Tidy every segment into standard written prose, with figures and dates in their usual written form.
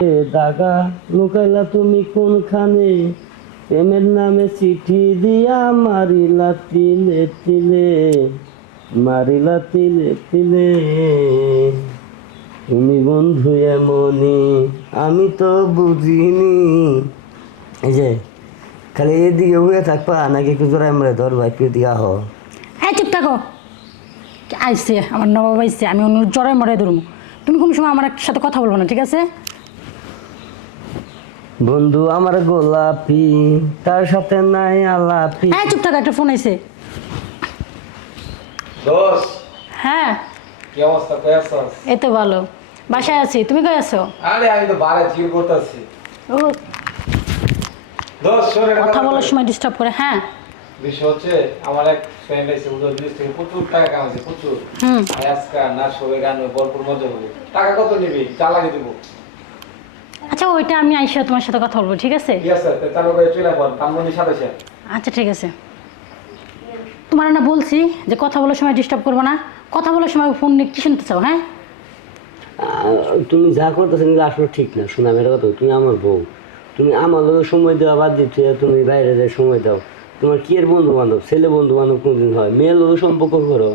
দাগা লুকাইলা তুমি কোনখানে, প্রেমের নামে চিঠি দিয়া মারিলা তিলে তিলে, মারিলা তিলে তিলে। তুমি বন্ধু এমনি আমি তো বুঝিনি। এই যে খালি এদিকে উড়ে থাকবা নাকি একটু জোড়ায় মরে ধরবা, একটু এদিকে আহ। হ্যাঁ চুপ থাকো, আইসে আমার নবাব আইসে, আমি অন্য জড়াই মরে ধরবো। তুমি কোনো সময় আমার সাথে কথা বলবো না, ঠিক আছে? বন্ধু আমার গোলাপি, তার সাথে নাই আলাপি। হ্যাঁ চুপ থাকো, একটা ফোন আইসে। দোষ হ্যাঁ কি অবস্থা, কই আছস? এই তো ভালো, বাসায় আছি। তুমি কই আছো? আরে আমি তো বারে জিও করতেছি। ও দোষ শোনে কথা বলার সময় ডিস্টার্ব করে। হ্যাঁ বিষয় হচ্ছে আমার এক ফ্রেন্ড আছে, ওদের বিদেশ থেকে প্রচুর টাকা কামাইছে, প্রচুর। হুম আজকে নাচ হবে, গান হবে, ভরপুর মজা হবে। টাকা কত নিবি? চা লাগিয়ে দিব। আচ্ছা, ওইটা আমি আইসা তোমার সাথে কথা বলবো, ঠিক আছে? ঠিক আছে, তারপর করে চলে পড়, কামনি সাথে সে। আচ্ছা ঠিক আছে। তোমার না বলছি যে কথা বলার সময় ডিস্টার্ব করবো না, কথা বলার সময় ফোন নিয়ে কি শুনতে চাও? হ্যাঁ তুমি যা করতেছো কিন্তু আসলে ঠিক না। শোনা মেয়ের কথা, তুমি আমার বউ, তুমি আমার লোকের সময় দেওয়া বাদ দিচ্ছে, তুমি বাইরে যে সময় দাও। তোমার কি এর বন্ধু বান্ধব, ছেলে বন্ধু বান্ধব কোনদিন হয়? মেয়ের লোকের সম্পর্ক করো।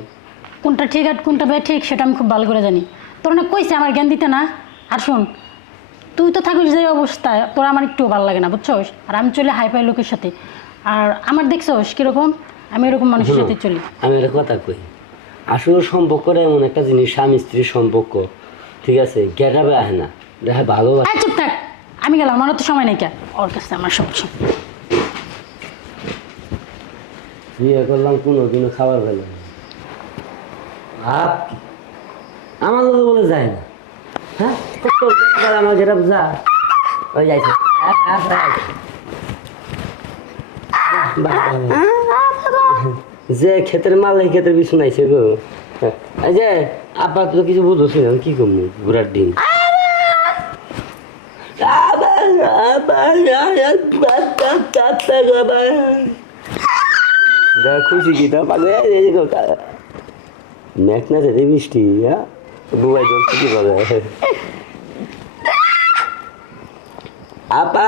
কোনটা ঠিক আর কোনটা বে ঠিক সেটা আমি খুব ভালো করে জানি। তোর না কইছে আমার জ্ঞান দিতে না। আর শোন, তুই তো থাকিস যে অবস্থায়, তোর আমার একটু ভালো লাগে না, বুঝছোস? আর আমি চলে হাই ফাই লোকের সাথে। আর আমার দেখছোস কীরকম, আমি এরকম মানুষের সাথে চলি। আমি একটা কথা কই, আসলে সম্পর্কটা এমন একটা জিনিস, স্বামী স্ত্রীর সম্পর্ক, ঠিক আছে? গেটাবে আহে না, দেখা ভালোবাসে। চুপ থাক, আমি গেলাম, আমার তো সময় নেই। কে ওর কাছে আমার সমস্যা। বিয়ে করলাম কোনোদিনও খাবার পেল না। ভাত আমার লোক বলে যায় না। হ্যাঁ আমার যেটা বুঝা ওই যাইছে। যে ক্ষেতের মাল এই ক্ষেতের পিছু নাইছে গো। এই যে আপাতত তো কিছু বুঝছি না, কি করবো ঘোরার দিন। খুশি কি তা পাগল মেঘ না যেতে বৃষ্টি, হ্যাঁ বুবাই ধরছে কি করে। আপা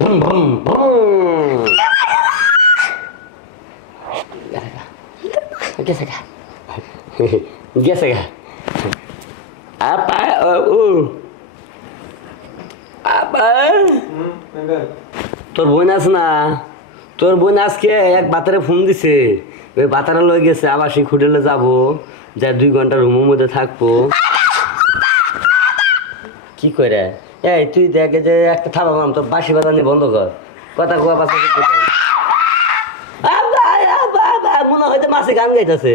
ভুম ভুম ভুম গেছে গা, গেছে গা। আপা ও আপা, তোর বোন আছে না? তোর বোন আজকে এক বাতারে ফোন দিছে, ওই বাতারা লয়ে গেছে আবাসিক হোটেলে যাবো, যা 2 ঘন্টা রুমের মধ্যে থাকবো। কি করে? এই তুই দেখে যে একটা থাবা মাম, তোর বাসি বাজানি বন্ধ কর, কথা কোয়া বাচ্চা মনে হয়তো মাসে গান গাইতেছে।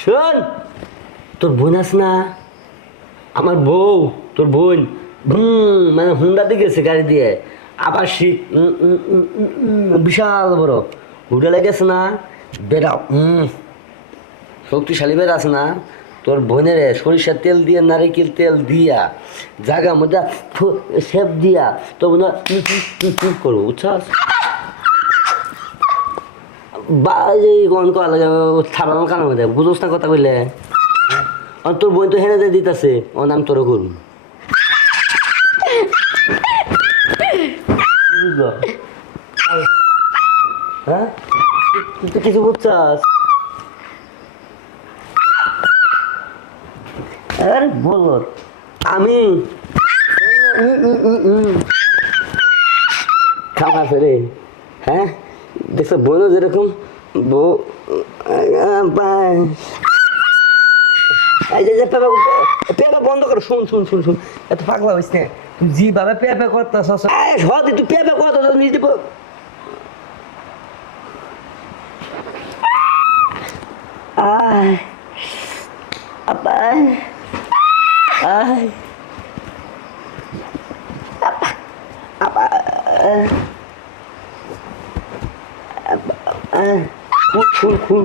শোন, তোর বোন আছে না? আমার বউ, তোর বোন মানে হুন্ডাতে গেছে গাড়ি দিয়ে আবাসিক, বিশাল বড় হোটেলে গেছে না বেড়া, শক্তিশালী বেড়া আছে না? তোর বোনের সরিষার তেল দিয়ে নারিকেল তেল দিয়া জায়গা মধ্যে সেপ দিয়া তো বোন করবো, বুঝছস? বাজে গন করা লাগে থাবার কানের মধ্যে, বুঝোস না কথা কইলে? তোর বোন তো হেরে দিয়ে দিতেছে, ও নাম তোর করুন। হ্যাঁ তুই তো কিছু বুঝছাস? আরে বল, আমি খামাছে রে। হ্যাঁ দেখছো বোনও যেরকম বউ। পেঁপা বন্ধ করো, শুন শুন শুন শুন, এত পাগলা হইস না তুই। যেভাবে পেঁপে করতেছ তুই পেঁপে করতেছ নিজে আয় আপায় আয় আপা খুল খুল খুল